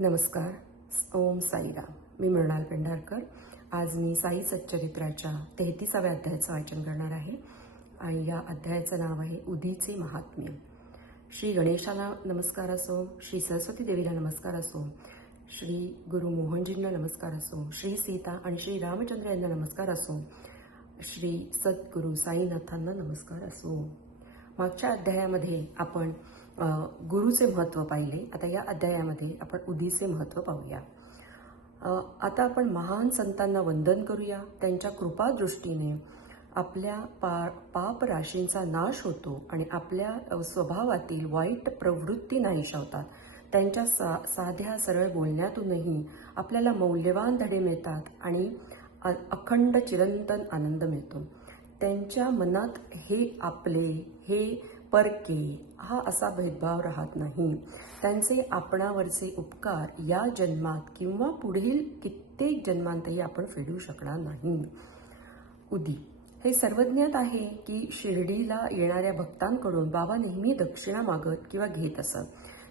नमस्कार. ओम साईराम. मी मृणाल पेंढारकर. आज मी साई सच्चरित्राच्या 33व्या अध्यायाचं वाचन करणार आहे आणि या अध्यायाचं नाव आहे उदीचे महात्म्य. श्री गणेशाला नमस्कार असो, श्री सरस्वती देवीला नमस्कार असो, श्री गुरु मोहनजींना नमस्कार असो, श्री सीता आणि श्री रामचंद्र यांना नमस्कार असो, श्री सद्गुरू साईनाथांना नमस्कार असो. मागच्या अध्यायामध्ये आपण गुरुचे महत्त्व पाहिले. आता या अध्यायामध्ये आपण उदीचे महत्त्व पाहूया. आता आपण महान संतांना वंदन करूया. त्यांच्या कृपादृष्टीने आपल्या पाप राशींचा नाश होतो आणि आपल्या स्वभावातील वाईट प्रवृत्ती नाहीशा होतात. त्यांच्या साध्या सरळ बोलण्यातूनही आपल्याला मौल्यवान धडे मिळतात आणि अखंड चिरंतन आनंद मिळतो. त्यांच्या मनात हे आपले, हे परके हा असा भेदभाव राहत नाही. त्यांचे आपणावरचे उपकार या जन्मात किंवा पुढील कित्येक जन्मांतही आपण फेडू शकणार नाही. उदी हे सर्वज्ञात आहे की शिर्डीला येणाऱ्या भक्तांकडून बाबा नेहमी दक्षिणा मागत किंवा घेत असत.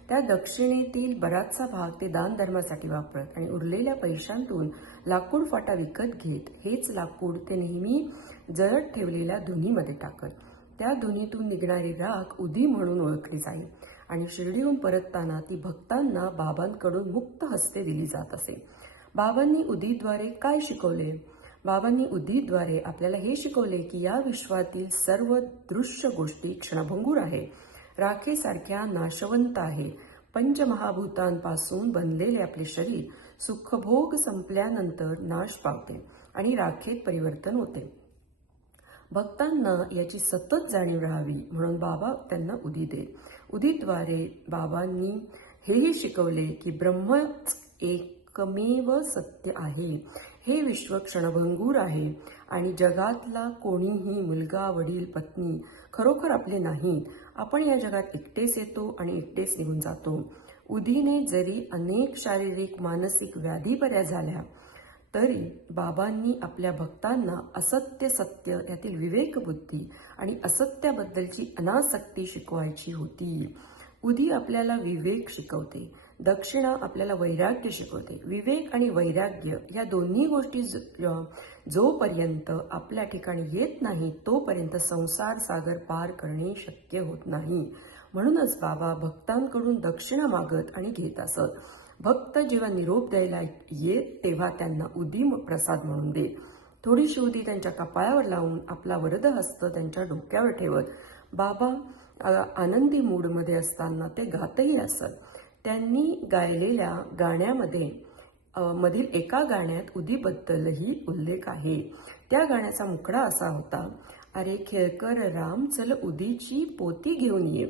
त्या दक्षिणेतील बराचसा भाग ते दान धर्मासाठी वापरत आणि उरलेल्या पैशांतून लाकूड फाटा विकत घेत हेच लाकूड ते नेहमी जळत ठेवलेल्या धुनीमध्ये टाकत. त्या धुनीतून निघणारी राख उदी म्हणून ओळखली जाईल आणि शिर्डीहून परतताना ती भक्तांना बाबांकडून मुक्त हस्ते दिली जात असे. बाबांनी उदीद्वारे काय शिकवले? बाबांनी उदीद्वारे आपल्याला हे शिकवले की या विश्वातील सर्व दृश्य गोष्टी क्षणभंगूर आहे, राखेसारख्या नाशवंत आहे. पंचमहाभूतांपासून बनलेले आपले शरीर सुखभोग संपल्यानंतर नाश पावते आणि राखेत परिवर्तन होते. भक्तांना याची सतत जाणीव राहावी म्हणून बाबा त्यांना उदी देत. उदीद्वारे बाबांनी हेही शिकवले की ब्रह्म एकमेव सत्य आहे. हे विश्व क्षणभंगूर आहे आणि जगातला कोणीही मुलगा, वडील, पत्नी खरोखर आपले नाहीत. आपण या जगात एकटेच येतो आणि एकटेच निघून जातो. उदीने जरी अनेक शारीरिक मानसिक व्याधी बऱ्या झाल्या तरी बाबांनी आपल्या भक्तांना असत्य सत्य यातील विवेकबुद्धी आणि असत्याबद्दलची अनासक्ती शिकवायची होती. उदी आपल्याला विवेक शिकवते, दक्षिणा आपल्याला वैराग्य शिकवते. विवेक आणि वैराग्य या दोन्ही गोष्टी जोपर्यंत आपल्या ठिकाणी येत नाही तोपर्यंत संसार सागर पार करणे शक्य होत नाही. म्हणूनच बाबा भक्तांकडून दक्षिणा मागत आणि घेत असत. भक्त जेव्हा निरोप द्यायला येत तेव्हा त्यांना उदी प्रसाद म्हणून देत. थोडीशी उदी त्यांच्या कपाळावर लावून आपला वरद हस्त त्यांच्या डोक्यावर ठेवत बाबा आनंदी मूडमध्ये असताना ते गातही असत. त्यांनी गायलेल्या गाण्यामध्ये मधील एका गाण्यात उदीबद्दलही उल्लेख आहे. त्या गाण्याचा मुखडा असा होता, अरे खेळकर राम चल उदीची पोती घेऊन ये.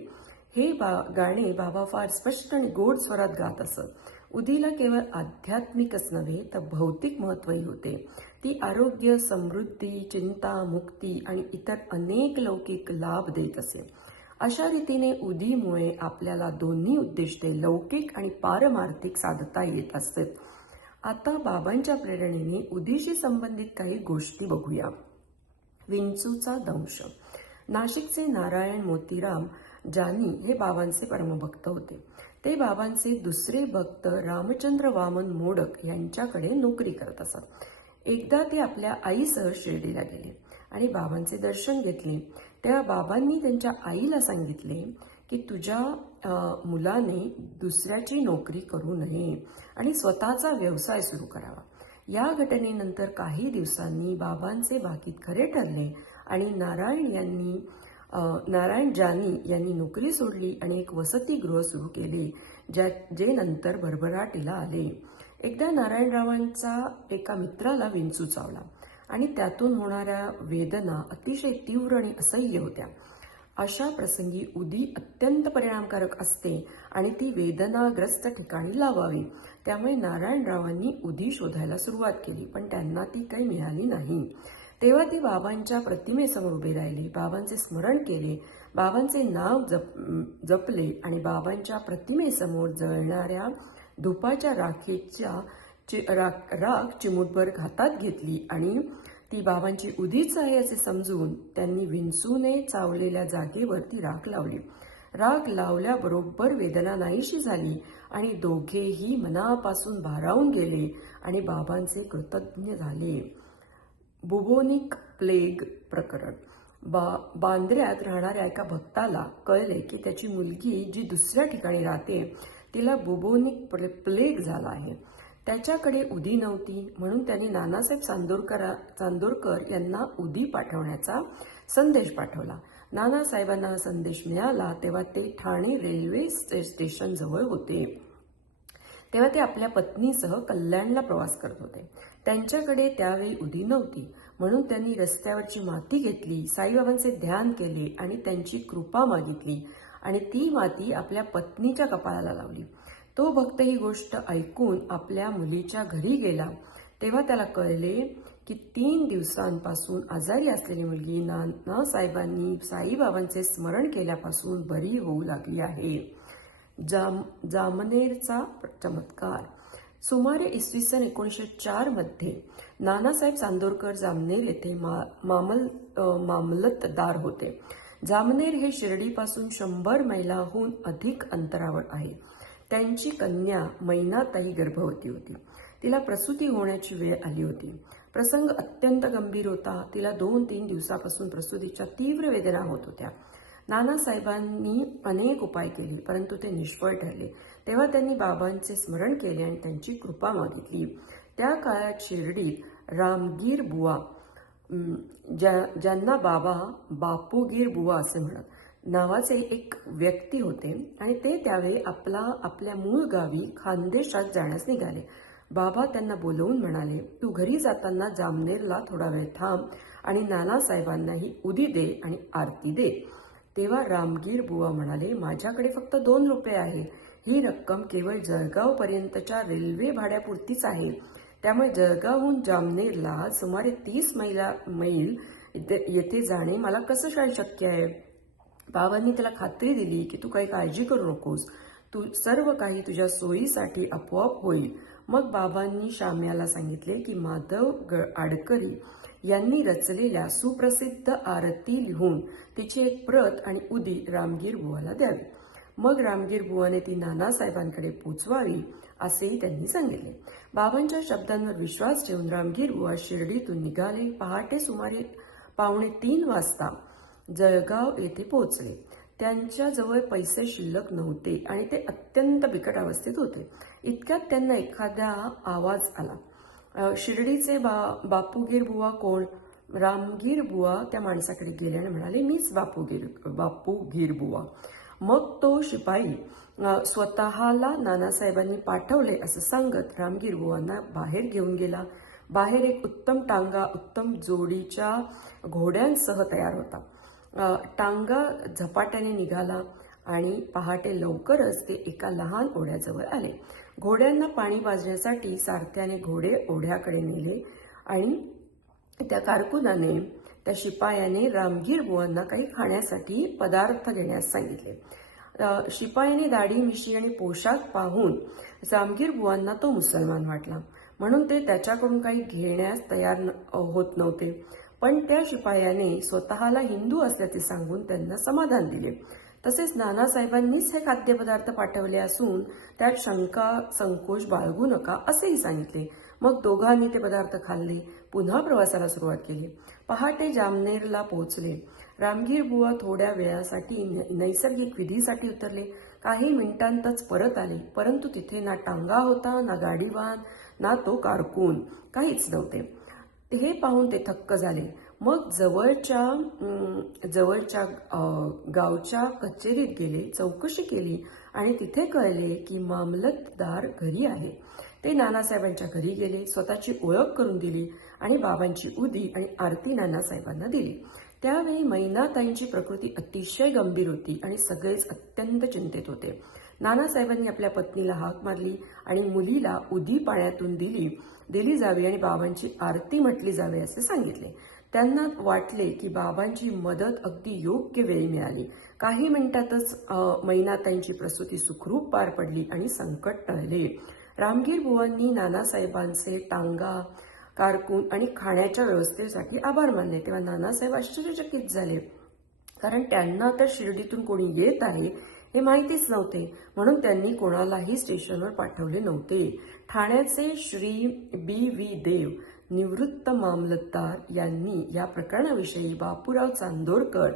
हे गाणे बाबा फार स्पष्ट आणि गोड स्वरात गात असत. उदीला केवळ आध्यात्मिकच नव्हे तर भौतिक महत्त्वही होते. ती आरोग्य, समृद्धी, चिंता, मुक्ती आणि इतर अनेक लौकिक लाभ देत असे. अशा रीतीने उदीमुळे आपल्याला दोन्ही उद्दिष्टे लौकिक आणि पारमार्थिक साधता येत असतात. आता बाबांच्या प्रेरणेने उदीशी संबंधित काही गोष्टी बघूया. विंचूचा दंश. नाशिकचे नारायण मोतीराम जानी हे बाबांचे परमभक्त होते. ते बाबांचे दुसरे भक्त रामचंद्र वामन मोडक यांच्याकडे नोकरी करत असत. एकदा ते आपल्या आईसह शिर्डीला गेले आणि बाबांचे दर्शन घेतले. तेव्हा बाबांनी त्यांच्या आईला सांगितले की तुझ्या मुलाने दुसऱ्याची नोकरी करू नये आणि स्वतःचा व्यवसाय सुरू करावा. या घटनेनंतर काही दिवसांनी बाबांचे भाकीत खरे ठरले आणि नारायण जानी यांनी नोकरी सोडली आणि एक वसतिगृह सुरू केले जे नंतर भरभराटीला आले. एकदा नारायणरावांचा एका मित्राला विंचू चावला आणि त्यातून होणाऱ्या वेदना अतिशय तीव्र आणि असह्य होत्या. अशा प्रसंगी उदी अत्यंत परिणामकारक असते आणि ती वेदनाग्रस्त ठिकाणी लावावी. त्यामुळे नारायणरावांनी उदी शोधायला सुरुवात केली पण त्यांना ती काही मिळाली नाही. तेव्हा ती बाबांच्या प्रतिमेसमोर उभे राहिले, बाबांचे स्मरण केले, बाबांचे नाव जपले आणि बाबांच्या प्रतिमेसमोर जळणाऱ्या धुपाच्या राख चिमूटभर हातात घेतली आणि ती बाबांची उदीच आहे असे समजून त्यांनी विंचूने चावलेल्या जागेवर ती राख लावली. राग लावल्याबरोबर वेदना नाहीशी झाली आणि दोघेही मनापासून भारावून गेले आणि बाबांचे कृतज्ञ झाले. बुबोनिक प्लेग प्रकरण. बांद्र्यात राहणाऱ्या एका भक्ताला कळले की त्याची मुलगी जी दुसऱ्या ठिकाणी राहते तिला बुबोनिक प्लेग झाला आहे. त्याच्याकडे उदी नव्हती, म्हणून त्यांनी नानासाहेब चांदोरकर यांना उदी पाठवण्याचा संदेश पाठवला. नानासाहेबांना हा संदेश मिळाला तेव्हा ते ठाणे रेल्वे स्टेशन जवळ होते. तेव्हा ते आपल्या पत्नीसह कल्याणला प्रवास करत होते. त्यांच्याकडे त्यावेळी उदी नव्हती, म्हणून त्यांनी रस्त्यावरची माती घेतली, साईबाबांचे ध्यान केले आणि त्यांची कृपा मागितली आणि ती माती आपल्या पत्नीच्या कपाळाला लावली. तो भक्त ही गोष्ट ऐकून आपल्या मुलीच्या घरी गेला. तेव्हा त्याला कळले की 3 दिवसांपासून आजारी असलेली मुलगी नानासाहेबांनी साईबाबांचे स्मरण केल्यापासून बरी होऊ लागली आहे. जामनेरचा चमत्कार. सुमारे इसवी 1904 मध्ये नानासाहेब चांदोरकर जामनेर येथे मामलतदार होते. जामनेर हे शिर्डीपासून 100 मैलाहून अधिक अंतरावर आहे. त्यांची कन्या मैनाताई गर्भवती होती. तिला प्रसूती होण्याची वेळ आली होती. प्रसंग अत्यंत गंभीर होता. तिला 2-3 दिवसापासून प्रसूतीच्या तीव्र वेदना होत होत्या. नानासाहेबांनी अनेक उपाय केले, परंतु ते निष्फळ ठरले. तेव्हा त्यांनी बाबांचे स्मरण केले आणि त्यांची कृपा मागितली. त्या काळात शिर्डीत रामगीर बुवा, ज्यांना बाबा बापूगीर बुवा असे म्हणत, नावाचे एक व्यक्ती होते आणि ते त्यावेळी आपल्या मूळ गावी खानदेशात जाण्यास निघाले. बाबा त्यांना बोलवून म्हणाले, तू घरी जाताना जामनेरला थोडा वेळ थांब आणि नानासाहेबांनाही उदी दे आणि आरती दे. तेव्हा रामगीर बुवा म्हणाले, माझ्याकडे फक्त 2 रुपये आहे. ही रक्कम केवळ जळगावपर्यंतच्या रेल्वे भाड्यापुरतीच आहे. त्यामुळे जळगावहून जामनेरला सुमारे 30 मैल येथे जाणे मला कसं काय शक्य आहे. बाबांनी त्याला खात्री दिली की तू काही काळजी करू नकोस, तू सर्व काही तुझ्या सोयीसाठी आपोआप होईल. मग बाबांनी शाम्याला सांगितले की माधव आडकरी यांनी रचलेल्या सुप्रसिद्ध आरती लिहून तिची एक प्रत आणि उदी रामगीर बुवाला द्यावी. मग रामगीर बुवाने ती नानासाहेबांकडे पोचवावी असेही त्यांनी सांगितले. बाबांच्या शब्दांवर विश्वास ठेवून रामगीर बुवा शिर्डीतून निघाले. पहाटे सुमारे 2:45 वाजता जळगाव येथे पोहोचले. त्यांच्याजवळ पैसे शिल्लक नव्हते आणि ते अत्यंत बिकट अवस्थेत होते. इतक्यात त्यांना एखादा आवाज आला. शिर्डीचे बापूगीर बुवा कोण? रामगीर बुवा त्या माणसाकडे गेले आणि म्हणाले, मीच बापूगीर बुवा. मग तो शिपाई स्वतःला नानासाहेबांनी पाठवले असं सांगत रामगीर बुवांना बाहेर घेऊन गेला. बाहेर एक उत्तम टांगा उत्तम जोडीच्या घोड्यांसह तयार होता. टांगा झपाट्याने निघाला आणि पहाटे लवकरच ते एका लहान ओढ्याजवळ आले. घोड्यांना पाणी पाजण्यासाठी सारथ्याने घोडे ओढ्याकडे नेले आणि त्या कारकुनाने, त्या शिपायाने रामगीर बुवांना काही खाण्यासाठी पदार्थ घेण्यास सांगितले. शिपायाने दाढी मिशी आणि पोशाख पाहून रामगीर बुवांना तो मुसलमान वाटला, म्हणून ते त्याच्याकडून काही घेण्यास तयार होत नव्हते. पण त्या शिपायाने स्वतःला हिंदू असल्याचे सांगून त्यांना समाधान दिले. तसेच नानासाहेबांनीच हे खाद्यपदार्थ पाठवले असून त्यात शंका संकोच बाळगू नका असेही सांगितले. मग दोघांनी ते पदार्थ खाल्ले. पुन्हा प्रवासाला सुरुवात केली. पहाटे जामनेरला पोहोचले. रामगीर बुवा थोड्या वेळासाठी नैसर्गिक विधीसाठी उतरले. काही मिनिटांतच परत आले, परंतु तिथे ना टांगा होता, ना गाडीवान, ना तो कारकून, काहीच नव्हते. हे पाहून ते थक्क झाले. मग जवळच्या गावच्या कचेरीत गेले, चौकशी केली आणि तिथे कळले की मामलतदार घरी आहे. ते नानासाहेबांच्या घरी गेले, स्वतःची ओळख करून दिली आणि बाबांची उदी आणि आरती नानासाहेबांना दिली. त्यावेळी मैनाताईंची प्रकृती अतिशय गंभीर होती आणि सगळेच अत्यंत चिंतेत होते. नानासाहेबांनी आपल्या पत्नीला हाक मारली आणि मुलीला उदी पाण्यातून दिली जावी आणि बाबांची आरती म्हटली जावी असे सांगितले. त्यांना वाटले की बाबांची मदत अगदी योग्य वेळी मिळाली. काही मिनिटातच मैनाताईंची प्रसूती सुखरूप पार पडली आणि संकट टळले. रामगीर बुवांनी नानासाहेबांचे टांगा, कारकून आणि खाण्याच्या व्यवस्थेसाठी आभार मानले. तेव्हा नानासाहेब आश्चर्यचकित झाले, कारण त्यांना तर शिर्डीतून कोणी येत आहे हे माहितीच नव्हते, म्हणून त्यांनी कोणालाही स्टेशनवर पाठवले नव्हते. ठाण्याचे श्री बी व्ही देव निवृत्त मामलतदार यांनी या प्रकरणाविषयी बापूराव चांदोरकर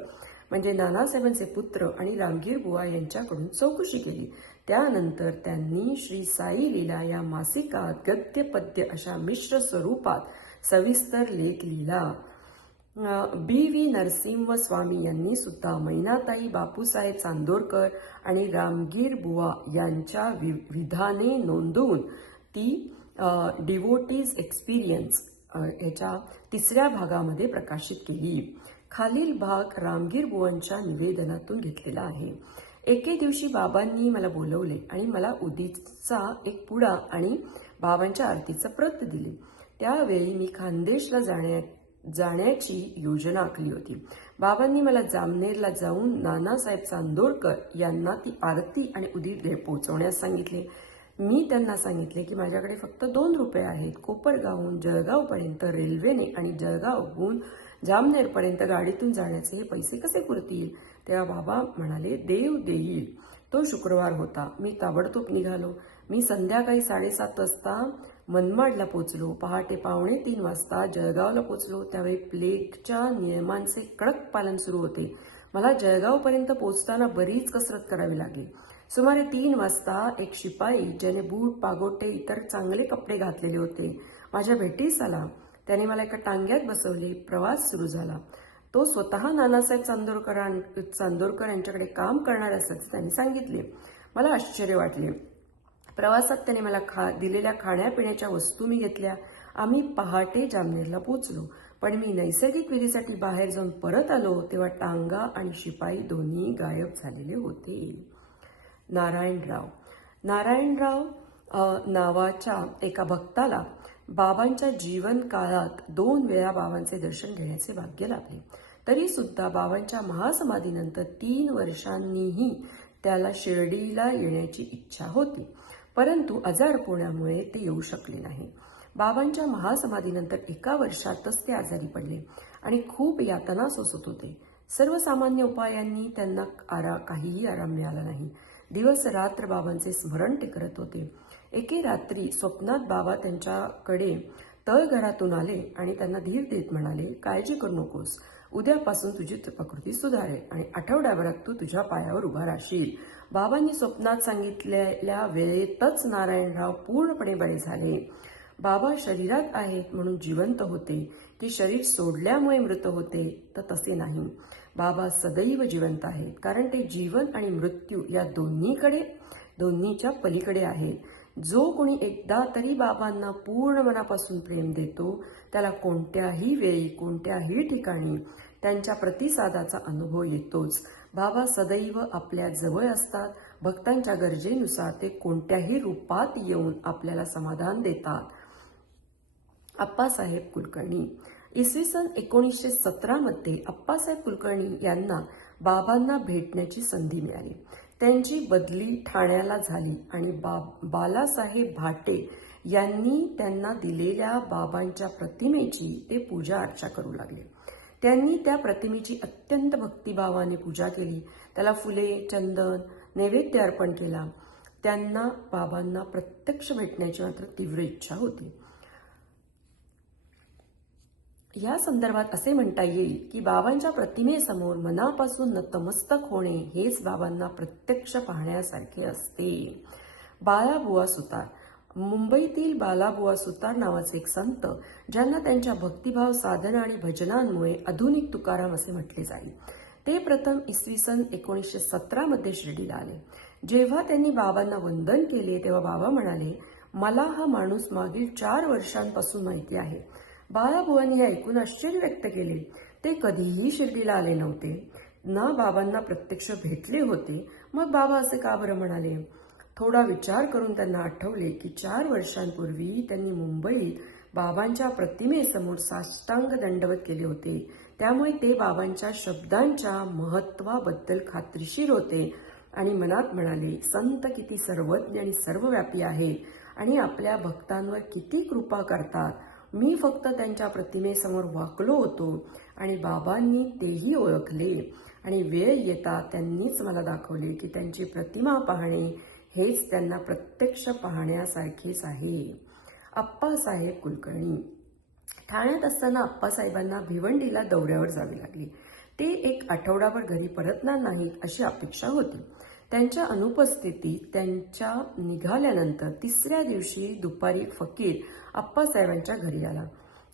म्हणजे नानासाहेबांचे पुत्र आणि रामगीर बुवा यांच्याकडून चौकशी केली. त्यानंतर त्यांनी श्री साई लीला या मासिकात गद्य पद्य अशा मिश्र स्वरूपात सविस्तर लेख लिहिला. बी व्ही नरसिंह स्वामी यांनी सुद्धा मैनाताई बापूसाहेब चांदोरकर आणि रामगीर बुवा यांच्या विधाने नोंदवून ती डिवोटीज एक्सपिरियन्स याच्या 3ऱ्या भागामध्ये प्रकाशित केली. खालील भाग रामगीर बुवांच्या निवेदनातून घेतलेला आहे. एके दिवशी बाबांनी मला बोलवले आणि मला उदीचा एक पुडा आणि बाबांच्या आरतीचं प्रत दिले. त्यावेळी मी खानदेशला जाण्याची योजना आखली होती. बाबांनी मला जामनेरला जाऊन नानासाहेब चांदोरकर यांना ती आरती आणि उदीत पोहोचवण्यास सांगितले. मी त्यांना सांगितले की माझ्याकडे फक्त 2 रुपये आहेत. कोपरगावहून जळगावपर्यंत रेल्वेने आणि जळगावहून जामनेरपर्यंत गाडीतून जाण्याचे हे पैसे कसे पुरतील? तेव्हा बाबा म्हणाले, देव देईल. तो शुक्रवार होता. मी ताबडतोब निघालो. मी संध्याकाळी 7:30 वाजता मनमाडला पोचलो. पहाटे 2:45 वाजता जळगावला पोचलो. त्यावेळी प्लेगच्या नियमांचे कडक पालन सुरू होते. मला जळगावपर्यंत पोचताना बरीच कसरत करावी लागली. सुमारे 3 वाजता एक शिपाई, ज्याने बूट, पागोटे, इतर चांगले कपडे घातलेले होते, माझ्या भेटीस आला. त्याने मला एका टांग्यात बसवले. प्रवास सुरू झाला. तो स्वतः नानासाहेब चांदोरकर यांच्याकडे काम करणार असल्याचे त्यांनी सांगितले. मला आश्चर्य वाटले. प्रवासात त्याने मला दिलेल्या खाण्यापिण्याच्या वस्तू मी घेतल्या. आम्ही पहाटे जामनेरला पोचलो. पण मी नैसर्गिक विधीसाठी बाहेर जाऊन परत आलो तेव्हा टांगा आणि शिपाई दोन्ही गायब झालेले होते. नारायणराव नावाच्या एका भक्ताला बाबांच्या जीवन काळात 2 वेळा बाबांचे दर्शन घेण्याचे भाग्य लाभले. तरी सुद्धा बाबांच्या महासमाधीनंतर 3 वर्षांनीही त्याला शिर्डीला येण्याची इच्छा होती, परंतु आजारपणामुळे ते येऊ शकले नाही. बाबांच्या महासमाधीनंतर 1 वर्षातच ते आजारी पडले आणि खूप यातना सोसत होते. सर्वसामान्य उपायांनी त्यांना काहीही आराम मिळाला नाही. दिवस रात्र बाबांचे स्मरण ते करत होते. एके रात्री स्वप्नात बाबा त्यांच्याकडे तळघरातून आले आणि त्यांना धीर देत म्हणाले, काळजी करू नकोस, उद्यापासून तुझी प्रकृती सुधारेल आणि आठवड्याभरात तू तुझ्या पायावर उभा राहशील. बाबांनी स्वप्नात सांगितलेल्या वेळेतच नारायणराव पूर्णपणे बरे झाले. बाबा शरीरात आहेत म्हणून जिवंत होते की शरीर सोडल्यामुळे मृत होते तर तसे नाही. बाबा सदैव जिवंत आहेत, कारण ते जीवन आणि मृत्यू या दोन्हीच्या पलीकडे आहेत. जो कोणी एकदा तरी बाबांना पूर्ण मनापासून प्रेम देतो त्याला कोणत्याही वेळी कोणत्याही ठिकाणी त्यांच्या प्रतिसादाचा अनुभव येतोच. बाबा सदैव आपल्या जवळ असतात. भक्तांच्या गरजेनुसार ते कोणत्याही रूपात येऊन आपल्याला समाधान देतात. अप्पासाहेब कुलकर्णी. इसवी सन 1917 मध्ये अप्पासाहेब कुलकर्णी यांना बाबांना भेटण्याची संधी मिळाली. त्यांची बदली ठाण्याला झाली आणि बालासाहेब भाटे यांनी त्यांना दिलेल्या बाबांच्या प्रतिमेची ते पूजा अर्चा करू लागले. त्यांनी त्या प्रतिमेची अत्यंत भक्तिभावाने पूजा केली. त्याला फुले, चंदन, नैवेद्य अर्पण केला. त्यांना बाबांना प्रत्यक्ष भेटण्याची मात्र तीव्र इच्छा होती. या संदर्भात असे म्हणता येईल की बाबांच्या प्रतिमेसमोर मनापासून नतमस्तक होणे हेच बाबांना प्रत्यक्ष पाहण्यासारखे असते. बाळाबुवा सुतार. मुंबईतील बालाबुवा सुतार नावाचे एक संत, ज्यांना त्यांच्या भक्तिभाव, साधना आणि भजनांमुळे आधुनिक तुकाराम असे म्हटले जाईल. ते प्रथम इसवी सन 1917 मध्ये शिर्डीला आले. जेव्हा त्यांनी बाबांना वंदन केले तेव्हा बाबा म्हणाले, मला हा माणूस मागील 4 वर्षांपासून माहिती आहे. बाळाबुवांनी हे ऐकून आश्चर्य व्यक्त केले. ते कधीही शिर्डीला आले नव्हते, ना बाबांना प्रत्यक्ष भेटले होते. मग बाबा असे का बरं म्हणाले? थोडा विचार करून त्यांना आठवले की 4 वर्षांपूर्वी त्यांनी मुंबईत बाबांच्या प्रतिमेसमोर साष्टांग दंडवत केले होते. त्यामुळे ते बाबांच्या शब्दांच्या महत्वाबद्दल खात्रीशीर होते आणि मनात म्हणाले, संत किती सर्वज्ञ आणि सर्वव्यापी आहे आणि आपल्या भक्तांवर किती कृपा करतात. मी फक्त त्यांच्या प्रतिमेसमोर वाकलो होतो आणि बाबांनी तेही ओळखले आणि वेळ येता त्यांनीच मला दाखवले की त्यांची प्रतिमा पाहणे हेच त्यांना प्रत्यक्ष पाहण्यासारखेच आहे. आप्पासाहेब कुलकर्णी. ठाण्यात असताना आप्पासाहेबांना भिवंडीला दौऱ्यावर जावे लागले. ते एक आठवडाभर घरी परतणार नाहीत अशी अपेक्षा होती. त्यांच्या अनुपस्थितीत त्यांच्या निघाल्यानंतर तिसऱ्या दिवशी दुपारी फकीर आप्पासाहेबांच्या घरी आला.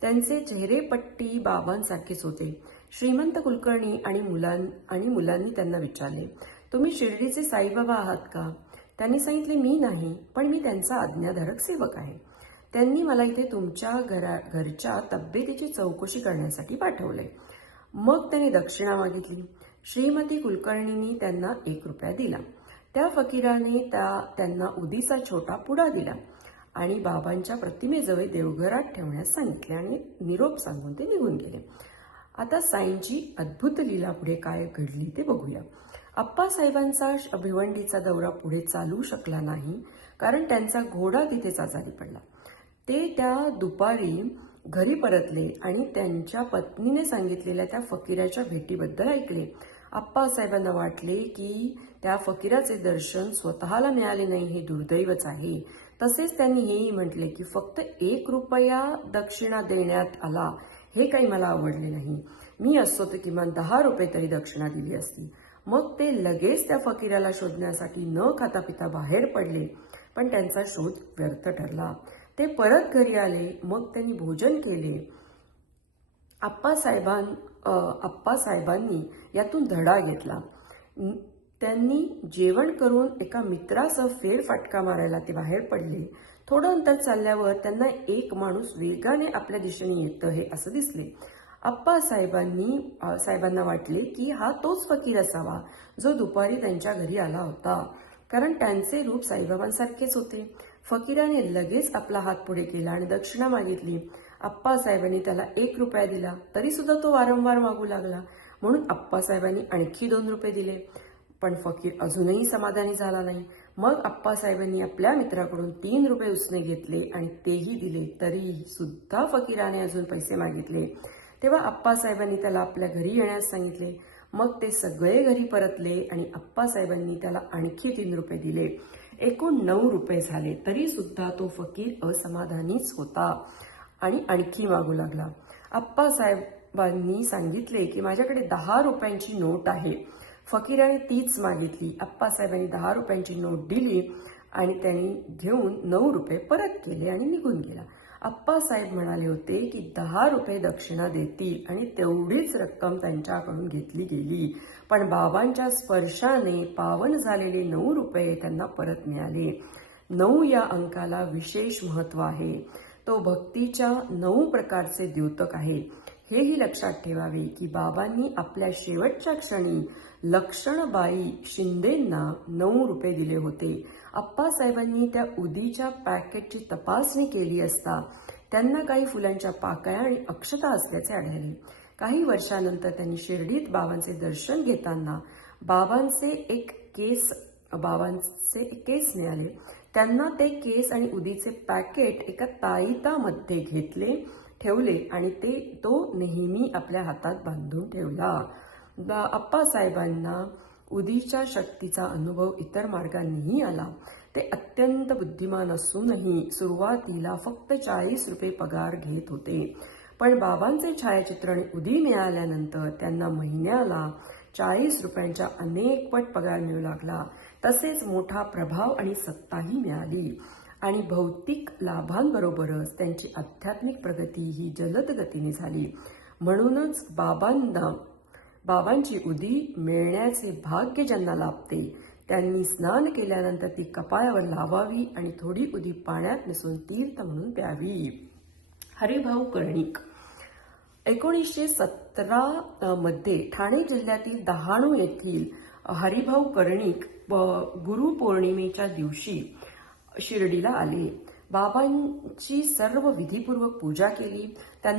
त्यांचे चेहरेपट्टी बाबांसारखेच होते. श्रीमंत कुलकर्णी आणि मुलांनी त्यांना विचारले, तुम्ही शिर्डीचे साईबाबा आहात का? त्यांनी सांगितले, मी नाही, पण मी त्यांचा आज्ञाधारक सेवक आहे. त्यांनी मला इथे तुमच्या घरच्या तब्येतीची चौकशी करण्यासाठी पाठवले. मग त्यांनी दक्षिणा मागितली. श्रीमती कुलकर्णींनी त्यांना 1 रुपया दिला. त्या फकीराने त्यांना उदीचा छोटा पुडा दिला आणि बाबांच्या प्रतिमेजवळ देवघरात ठेवण्यास सांगितले आणि निरोप सांगून ते निघून गेले. आता साईंची अद्भुत लीला पुढे काय घडली ते बघूया. आप्पासाहेबांचा भिवंडीचा दौरा पुढे चालू शकला नाही, कारण त्यांचा घोडा तिथेच आजारी पडला. ते त्या दुपारी घरी परतले आणि त्यांच्या पत्नीने सांगितलेल्या त्या फकीराच्या भेटीबद्दल ऐकले. आप्पासाहेबांना वाटले की त्या फकीराचे दर्शन स्वतःला मिळाले नाही हे दुर्दैवच आहे. तसेच त्यांनी हेही म्हटले की फक्त 1 रुपया दक्षिणा देण्यात आला हे काही मला आवडले नाही. मी असतो तर किमान 10 रुपये तरी दक्षिणा दिली असती. मग ते लगेच त्या फकीराला शोधण्यासाठी न खाता पिता बाहेर पडले, पण त्यांचा शोध व्यर्थ ठरला. ते परत घरी आले. मग त्यांनी भोजन केले. आप्पासाहेबांनी यातून धडा घेतला. त्यांनी जेवण करून एका मित्रासह फेरफटका मारायला ते बाहेर पडले. थोडं अंतर चालल्यावर त्यांना एक माणूस वेगाने आपल्या दिशेने येतं हे असं दिसले. साहेबांना वाटले की हा तोच फकीर असावा जो दुपारी त्यांच्या घरी आला होता, कारण त्यांचे रूप साईबाबांसारखेच होते. फकीराने लगेच आपला हात पुढे केला आणि दक्षिणा मागितली. आप्पासाहेबांनी त्याला 1 रुपया दिला, तरी सुद्धा तो वारंवार मागू लागला. म्हणून आप्पासाहेबांनी आणखी 2 रुपये दिले, पण फकीर अजूनही समाधानी झाला नाही. मग आप्पासाहेबांनी आपल्या मित्राकडून 3 रुपये उसने घेतले आणि तेही दिले, तरी सुद्धा फकीराने अजून पैसे मागितले. तेव्हा आप्पासाहेबांनी त्याला आपल्या घरी येण्यास सांगितले. मग ते सगळे घरी परतले आणि आप्पासाहेबांनी त्याला आणखी 3 रुपये दिले. एकूण 9 रुपये झाले, तरी सुद्धा तो फकीर असमाधानीच होता आणि आणखी मागू लागला. आप्पासाहेबांनी सांगितले की माझ्याकडे 10 रुपयांची नोट आहे. फकीराने तीच मागितली. आप्पासाहेबांनी 10 रुपयांची नोट दिली आणि त्यांनी घेऊन 9 रुपये परत केले आणि निघून गेला. आप्पासाहेब म्हणाले होते की 10 रुपये दक्षिणा देतील आणि तेवढीच रक्कम त्यांच्याकडून घेतली गेली. पण बाबांच्या स्पर्शाने पावन झालेले 9 रुपये त्यांना परत मिळाले. 9 या अंकाला विशेष महत्व आहे. तो भक्तीच्या 9 प्रकारचे द्योतक आहे. हेही लक्षात ठेवावे की बाबांनी आपल्या शेवटच्या क्षणी लक्षणबाई शिंदेंना 9 रुपये दिले होते. आप्पासाहेबांनी त्या उदीच्या पॅकेटची तपासणी केली असता त्यांना काही फुलांच्या पाकळ्या आणि अक्षता असल्याचे आढळले. काही वर्षानंतर त्यांनी शिर्डीत बाबांचे दर्शन घेताना बाबांचे एक केस मिळाले. त्यांना ते केस आणि उदीचे पॅकेट एका ताईतामध्ये ठेवले आणि तो नेहमी आपल्या हातात बांधून ठेवला. आप्पासाहेबांना उदीच्या शक्तीचा अनुभव इतर मार्गांनीही आला. ते अत्यंत बुद्धिमान असूनही सुरुवातीला फक्त 40 रुपये पगार घेत होते. पण बाबांचे छायाचित्र आणि उदी मिळाल्यानंतर त्यांना महिन्याला 40 रुपयांच्या अनेक पट पगार मिळू लागला. तसेच मोठा प्रभाव आणि सत्ताही मिळाली आणि भौतिक लाभांबरोबरच त्यांची आध्यात्मिक प्रगती ही जलद गतीने झाली. म्हणूनच बाबांची उदी मिळण्याचे भाग्य ज्यांना लाभते त्यांनी स्नान केल्यानंतर ती कपाळावर लावावी आणि थोडी उदी पाण्यात मिसळून तीर्थ म्हणून प्यावी. हरिभाऊ कर्णिक. 1917 मध्ये ठाणे जिल्ह्यातील डहाणू येथील हरिभाऊ कर्णिक गुरुपौर्णिमेच्या दिवशी शिर्डीला आले. बाबांची सर्व विधीपूर्वक पूजा केली.